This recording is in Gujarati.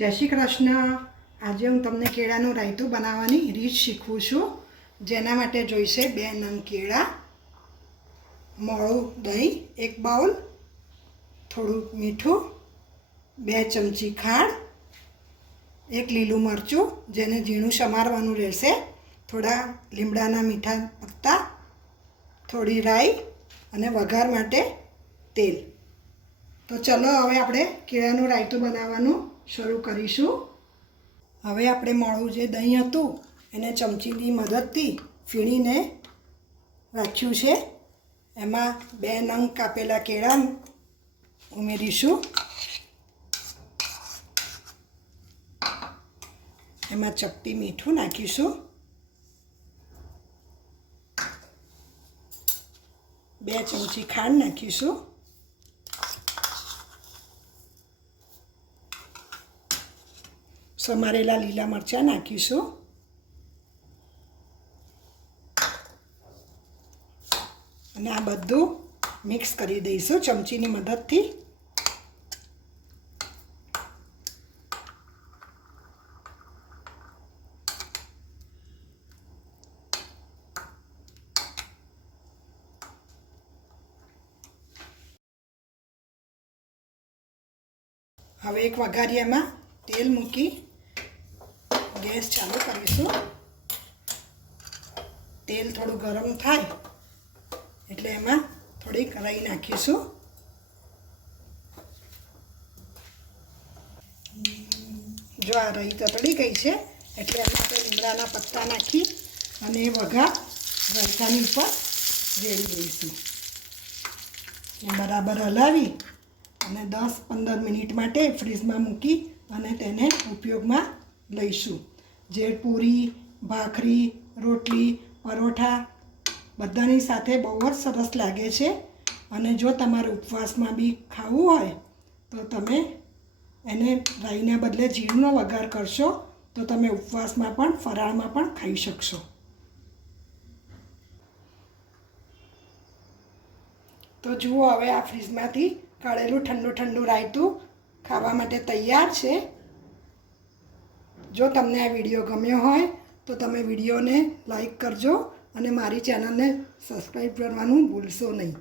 જય શ્રી કૃષ્ણ। આજે હું તમને કેળાનું રાયતું બનાવવાની રીત શીખવું છું। જેના માટે જોઈશે 2 નંગ કેળા, મોળું દહીં 1 બાઉલ, થોડું મીઠું, 2 ચમચી ખાંડ, 1 લીલું મરચું જેને ઝીણું સમારવાનું રહેશે, થોડા લીમડાના મીઠા પત્તા, થોડી રાઈ અને વઘાર માટે તેલ। તો ચલો હવે આપણે કેળાનું રાયતું બનાવવાનું શરૂ કરીશું। હવે આપણે મોળું જે દહીં હતું એને ચમચીની મદદથી ફીણીને રાખ્યું છે। એમાં 2 નંગ કાપેલા કેળા ઉમેરીશું। એમાં ચપટી મીઠું નાખીશું, 2 ચમચી ખાંડ નાખીશું, સમારેલા લીલા મરચાં નાખીશું, અને આ બધું મિક્સ કરી દઈશું ચમચીની મદદથી। હવે એક વઘારિયામાં તેલ મૂકી ગેસ ચાલુ કરીશું। તેલ થોડું ગરમ થાય એટલે એમાં થોડીક રાઈ નાખીશું। જો આ રાઈ તતડી ગઈ છે એટલે એમાં આપણે લીમડાના પત્તા નાખી અને એ વઘાર રાયતાની ઉપર રેડી દઈશું। બરાબર હલાવી અને 10-15 મિનિટ માટે ફ્રીજમાં મૂકી અને તેને ઉપયોગમાં લઈશું। જે પૂરી, ભાખરી, રોટલી, પરોઠા બધાની સાથે બહુ જ સરસ લાગે છે। અને જો તમારે ઉપવાસમાં બી ખાવું હોય તો તમે એને રાઈના બદલે જીરુંનો વઘાર કરશો તો તમે ઉપવાસમાં પણ ફરાળમાં પણ ખાઈ શકશો। તો જુઓ હવે આ ફ્રીજમાંથી કાઢેલું ઠંડુ રાયતું ખાવા માટે તૈયાર છે। જો તમને આ વિડીયો ગમ્યો હોય તો તમે વિડીયોને લાઈક કરજો અને મારી ચેનલને સબસ્ક્રાઈબ કરવાનું ભૂલશો નહીં।